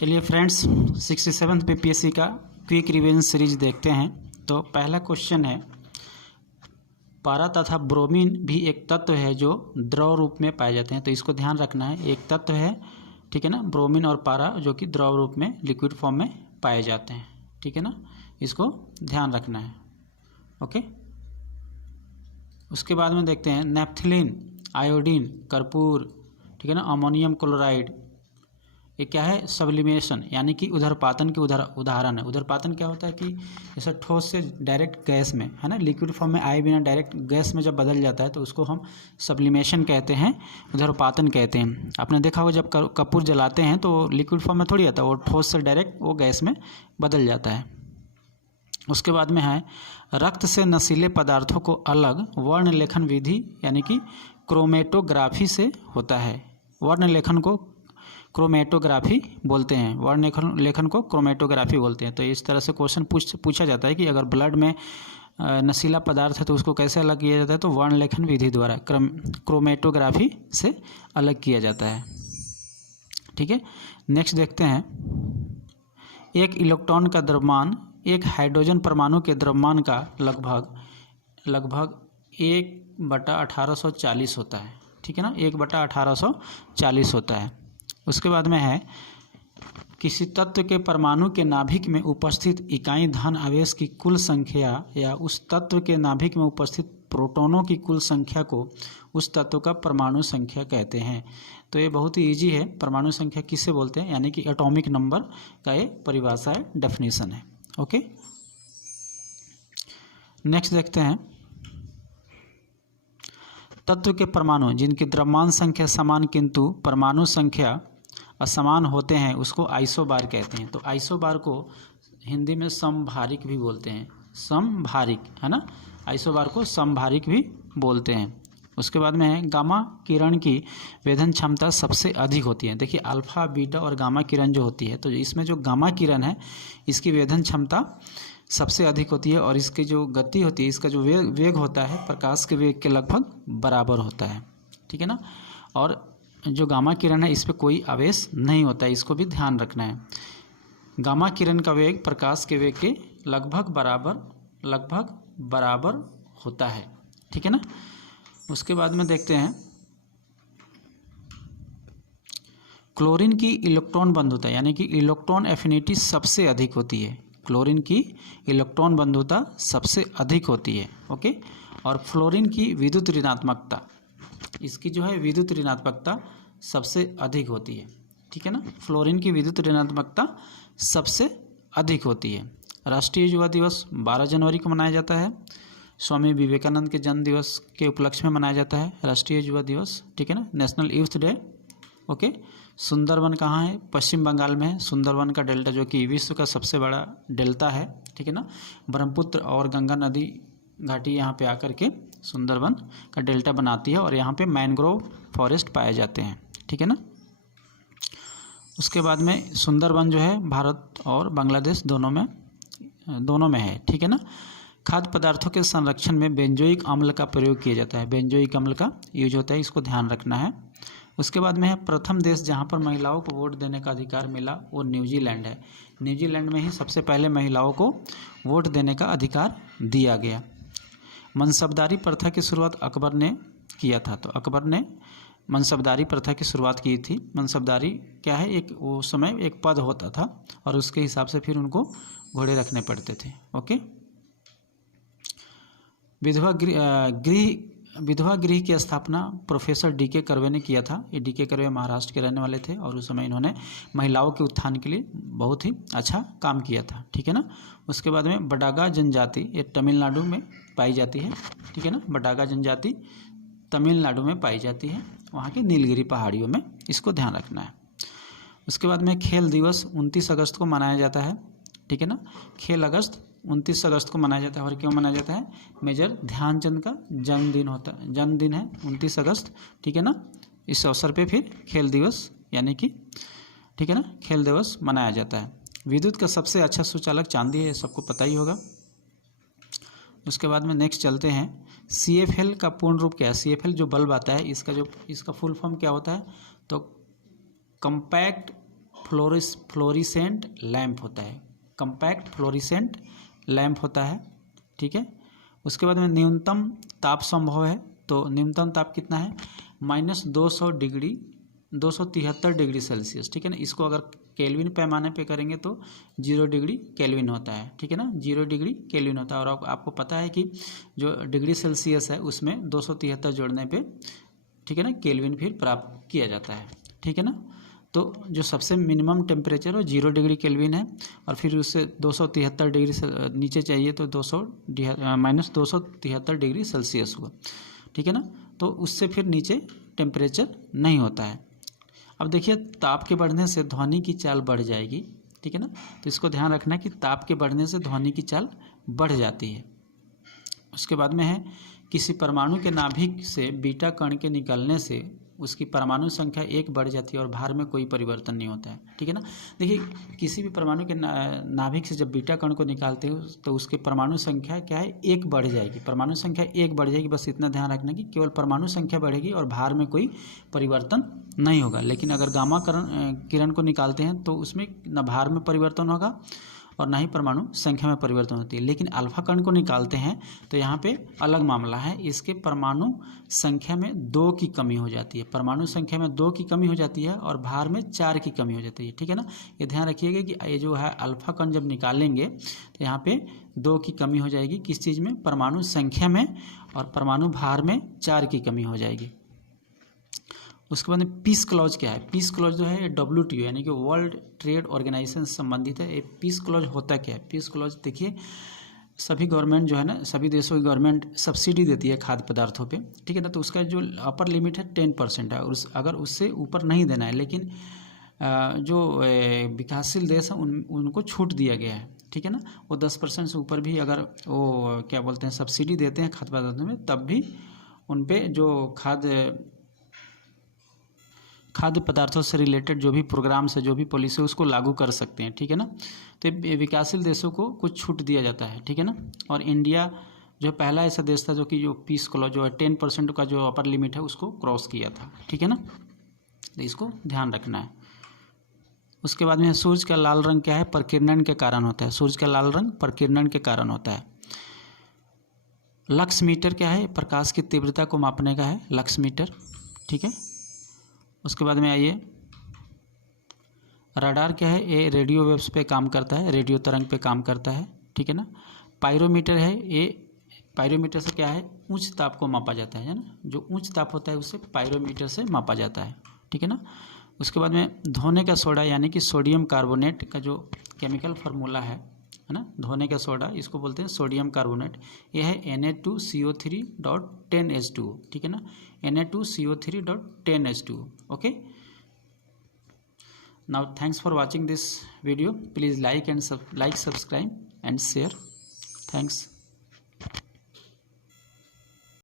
चलिए friends 67 PPSC का quick revision series देखते हैं। तो पहला क्वेश्चन है, पारा तथा ब्रोमीन भी एक तत्व है जो द्रव रूप में पाए जाते हैं। तो इसको ध्यान रखना है, एक तत्व है, ठीक है ना, ब्रोमीन और पारा जो कि द्रव रूप में लिक्विड फॉर्म में पाए जाते हैं, ठीक है ना, इसको ध्यान रखना है। ओके, उसके बाद में देखते हैं नेफ्थलीन, आयोडीन, कर्पूर, ठीक है ना, अमोनियम क्लोराइड, ये क्या है, सब्लिमेशन यानी कि उदरपातन के उदाहरण है। उदरपातन क्या होता है कि जैसे ठोस से डायरेक्ट गैस में, है ना, लिक्विड फॉर्म में आए बिना डायरेक्ट गैस में जब बदल जाता है तो उसको हम सब्लिमेशन कहते हैं, उदरपातन कहते हैं। आपने देखा होगा जब कपूर जलाते हैं तो लिक्विड फॉर्म में थोड़ी आता है, वो ठोस से डायरेक्ट वो गैस में बदल जाता है। उसके बाद में है रक्त से नशीले पदार्थों को अलग वर्ण लेखन विधि यानी कि क्रोमेटोग्राफी से होता है। वर्ण लेखन को क्रोमेटोग्राफी बोलते हैं, वर्ण लेखन को क्रोमेटोग्राफी बोलते हैं। तो इस तरह से क्वेश्चन पूछा जाता है कि अगर ब्लड में नशीला पदार्थ है तो उसको कैसे अलग किया जाता है, तो वर्ण लेखन विधि द्वारा क्रोमेटोग्राफी से अलग किया जाता है। ठीक है, नेक्स्ट देखते हैं, एक इलेक्ट्रॉन का द्रव्यमान एक हाइड्रोजन परमाणु के द्रव्यमान का लगभग 1/1840 होता है। ठीक है ना, 1/1840 होता है। उसके बाद में है किसी तत्व के परमाणु के नाभिक में उपस्थित इकाई धन आवेश की कुल संख्या या उस तत्व के नाभिक में उपस्थित प्रोटॉनों की कुल संख्या को उस तत्व का परमाणु संख्या कहते हैं। तो ये बहुत ही ईजी है, परमाणु संख्या किससे बोलते हैं, यानी कि एटॉमिक नंबर का ये परिभाषा है, डेफिनेशन है। ओके, नेक्स्ट देखते हैं, तत्व के परमाणु जिनकी द्रव्यमान संख्या समान किंतु परमाणु संख्या असमान होते हैं उसको आइसोबार कहते हैं। तो आइसोबार को हिंदी में समभारिक भी बोलते हैं, समभारिक, है ना, आइसोबार को समभारिक भी बोलते हैं। उसके बाद में है गामा किरण की वेधन क्षमता सबसे अधिक होती है। देखिए अल्फा, बीटा और गामा किरण जो होती है, तो इसमें जो गामा किरण है इसकी वेधन क्षमता सबसे अधिक होती है और इसकी जो गति होती है, इसका जो वेग होता है प्रकाश के वेग के लगभग बराबर होता है। ठीक है ना, और जो गामा किरण है इस पर कोई आवेश नहीं होता है, इसको भी ध्यान रखना है। गामा किरण का वेग प्रकाश के वेग के लगभग बराबर होता है। ठीक है ना, उसके बाद में देखते हैं क्लोरीन की इलेक्ट्रॉन बंधुता यानी कि इलेक्ट्रॉन एफिनिटी सबसे अधिक होती है। क्लोरीन की इलेक्ट्रॉन बंधुता सबसे अधिक होती है। ओके, और फ्लोरीन की विद्युत ऋणात्मकता, इसकी जो है विद्युत ऋणात्मकता सबसे अधिक होती है। ठीक है ना, फ्लोरीन की विद्युत ऋणात्मकता सबसे अधिक होती है। राष्ट्रीय युवा दिवस 12 जनवरी को मनाया जाता है। स्वामी विवेकानंद के जन्म दिवस के उपलक्ष्य में मनाया जाता है राष्ट्रीय युवा दिवस। ठीक है ना, national youth day. Okay, Sundarban कहाँ है, पश्चिम बंगाल में है। सुंदरवन का डेल्टा जो कि विश्व का सबसे बड़ा डेल्टा है। ठीक है ना, ब्रह्मपुत्र और गंगा नदी घाटी यहाँ पे आकर के सुंदरवन का डेल्टा बनाती है और यहाँ पे मैंग्रोव फॉरेस्ट पाए जाते हैं। ठीक है ना, उसके बाद में सुंदरवन जो है भारत और बांग्लादेश दोनों में है। ठीक है ना, खाद्य पदार्थों के संरक्षण में बेंजोइक अम्ल का प्रयोग किया जाता है, बेंजोइक अम्ल का यूज होता है, इसको ध्यान रखना है। उसके बाद में है प्रथम देश जहाँ पर महिलाओं को वोट देने का अधिकार मिला वो न्यूजीलैंड है। न्यूजीलैंड में ही सबसे पहले महिलाओं को वोट देने का अधिकार दिया गया। मनसबदारी प्रथा की शुरुआत अकबर ने किया था। तो अकबर ने मनसबदारी प्रथा की शुरुआत की थी। मनसबदारी क्या है, एक वो समय एक पद होता था और उसके हिसाब से फिर उनको घोड़े रखने पड़ते थे। ओके, विधवा गृह की स्थापना प्रोफेसर डी.के. कर्वे ने किया था। ये डी.के. कर्वे महाराष्ट्र के रहने वाले थे और उस समय इन्होंने महिलाओं के उत्थान के लिए बहुत ही अच्छा काम किया था। ठीक है ना, उसके बाद में बडागा जनजाति, ये तमिलनाडु में पाई जाती है। ठीक है ना, बडागा जनजाति तमिलनाडु में पाई जाती है, वहाँ के नीलगिरी पहाड़ियों में, इसको ध्यान रखना है। उसके बाद में खेल दिवस 29 अगस्त को मनाया जाता है। ठीक है ना, खेल 29 अगस्त को मनाया जाता है। और क्यों मनाया जाता है, मेजर ध्यानचंद का जन्मदिन है 29 अगस्त। ठीक है ना, इस अवसर पे फिर खेल दिवस यानी कि, ठीक है ना, खेल दिवस मनाया जाता है। विद्युत का सबसे अच्छा सुचालक चांदी है, सबको पता ही होगा। उसके बाद में नेक्स्ट चलते हैं, CFL का पूर्ण रूप क्या है। CFL जो बल्ब आता है इसका फुल फॉर्म क्या होता है, तो कम्पैक्ट फ्लोरिसेंट लैंप होता है, कम्पैक्ट फ्लोरिसेंट लैंप होता है, ठीक है। उसके बाद में न्यूनतम ताप संभव है, तो न्यूनतम ताप कितना है -200 डिग्री 273 डिग्री सेल्सियस, ठीक है ना। इसको अगर केल्विन पैमाने पे करेंगे तो 0 डिग्री केल्विन होता है, ठीक है ना, 0 डिग्री केल्विन होता है। और आपको पता है कि जो डिग्री सेल्सियस है उसमें 273 जोड़ने पे, ठीक है ना, केल्विन फिर प्राप्त किया जाता है, ठीक है ना। तो जो सबसे मिनिमम टेम्परेचर है 0 डिग्री केल्विन है, और फिर उससे 273 डिग्री से नीचे चाहिए तो -273 डिग्री सेल्सियस हुआ, ठीक है ना। तो उससे फिर नीचे टेम्परेचर नहीं होता है। अब देखिए ताप के बढ़ने से ध्वनि की चाल बढ़ जाएगी, ठीक है ना। तो इसको ध्यान रखना है कि ताप के बढ़ने से ध्वनि की चाल बढ़ जाती है। उसके बाद में है किसी परमाणु के नाभिक से बीटा कण के निकलने से उसकी परमाणु संख्या 1 बढ़ जाती है और भार में कोई परिवर्तन नहीं होता है, ठीक है ना। देखिए किसी भी परमाणु के नाभिक से जब बीटा कण को निकालते हो तो उसके परमाणु संख्या क्या है 1 बढ़ जाएगी, परमाणु संख्या 1 बढ़ जाएगी। बस इतना ध्यान रखना कि केवल परमाणु संख्या बढ़ेगी और भार में कोई परिवर्तन नहीं होगा। लेकिन अगर गामा किरण को निकालते हैं तो उसमें न भार में परिवर्तन होगा और ना ही परमाणु संख्या में परिवर्तन होती है। लेकिन अल्फा कण को निकालते हैं तो यहाँ पे अलग मामला है, इसके परमाणु संख्या में 2 की कमी हो जाती है, परमाणु संख्या में 2 की कमी हो जाती है और भार में 4 की कमी हो जाती है, ठीक है ना। ये ध्यान रखिएगा कि ये जो है अल्फा कण जब निकालेंगे तो यहाँ पे 2 की कमी हो जाएगी, किस चीज़ में, परमाणु संख्या में, और परमाणु भार में 4 की कमी हो जाएगी। उसके बाद में पीस क्लॉज क्या है, पीस क्लॉज जो है WTO यानी कि वर्ल्ड ट्रेड ऑर्गेनाइजेशन से संबंधित है। ये पीस क्लॉज होता क्या है, पीस क्लॉज देखिए सभी गवर्नमेंट जो है ना, सभी देशों की गवर्नमेंट सब्सिडी देती है खाद्य पदार्थों पे, ठीक है ना। तो उसका जो अपर लिमिट है 10% है, और अगर उससे ऊपर नहीं देना है, लेकिन जो विकासशील देश हैं उनको छूट दिया गया है, ठीक है ना। वो 10% से ऊपर भी अगर वो क्या बोलते हैं सब्सिडी देते हैं खाद्य पदार्थों में, तब भी उन पे जो खाद्य पदार्थों से रिलेटेड जो भी प्रोग्राम है, जो भी पॉलिसी है, उसको लागू कर सकते हैं, ठीक है ना। तो विकासशील देशों को कुछ छूट दिया जाता है, ठीक है ना। और इंडिया जो पहला ऐसा देश था जो कि जो पीस क्लॉज जो है 10% का जो अपर लिमिट है उसको क्रॉस किया था, ठीक है ना। तो इसको ध्यान रखना है। उसके बाद में सूर्य का लाल रंग क्या है, प्रकीर्णन के कारण होता है, सूर्य का लाल रंग प्रकीर्णन के कारण होता है। लक्स मीटर क्या है, प्रकाश की तीव्रता को मापने का है लक्स मीटर, ठीक है। उसके बाद में आइए रडार क्या है, ये रेडियो वेव्स पे काम करता है, रेडियो तरंग पे काम करता है, ठीक है ना। पायरोमीटर है, ये पायरोमीटर से क्या है उच्च ताप को मापा जाता है ना, जो उच्च ताप होता है उसे पायरोमीटर से मापा जाता है, ठीक है ना। उसके बाद में धोने का सोडा यानी कि सोडियम कार्बोनेट का जो केमिकल फार्मूला है ना, धोने का सोडा इसको बोलते हैं सोडियम कार्बोनेट, यह है Na2CO3.10H2O, ठीक है ना, Na2CO3.10H2O, okay. Now thanks for watching this video. Please like, subscribe and share. Thanks.